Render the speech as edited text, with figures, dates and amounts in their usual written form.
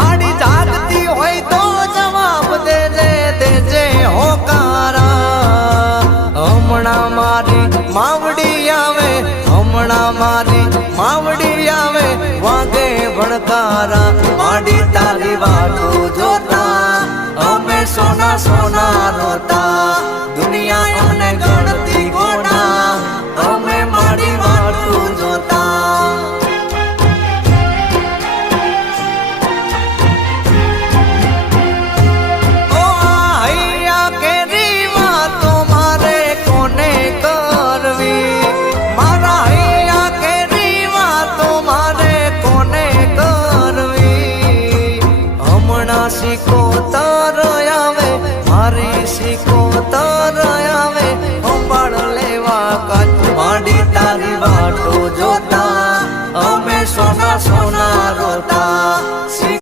માડી જાગતી હોય તો જવાબ દેજે હોકારા હમણાં મારી માવડી આવે હમણાં મારી માવડી આવે વાગે ભણકારા માડી તારી વાતો જોતા અમે સોના સોના રોતા દુનિયા અમને ગણતી ગોડા અમે માડી વાતો જોતા શીખો તાર આવે મારી શીખો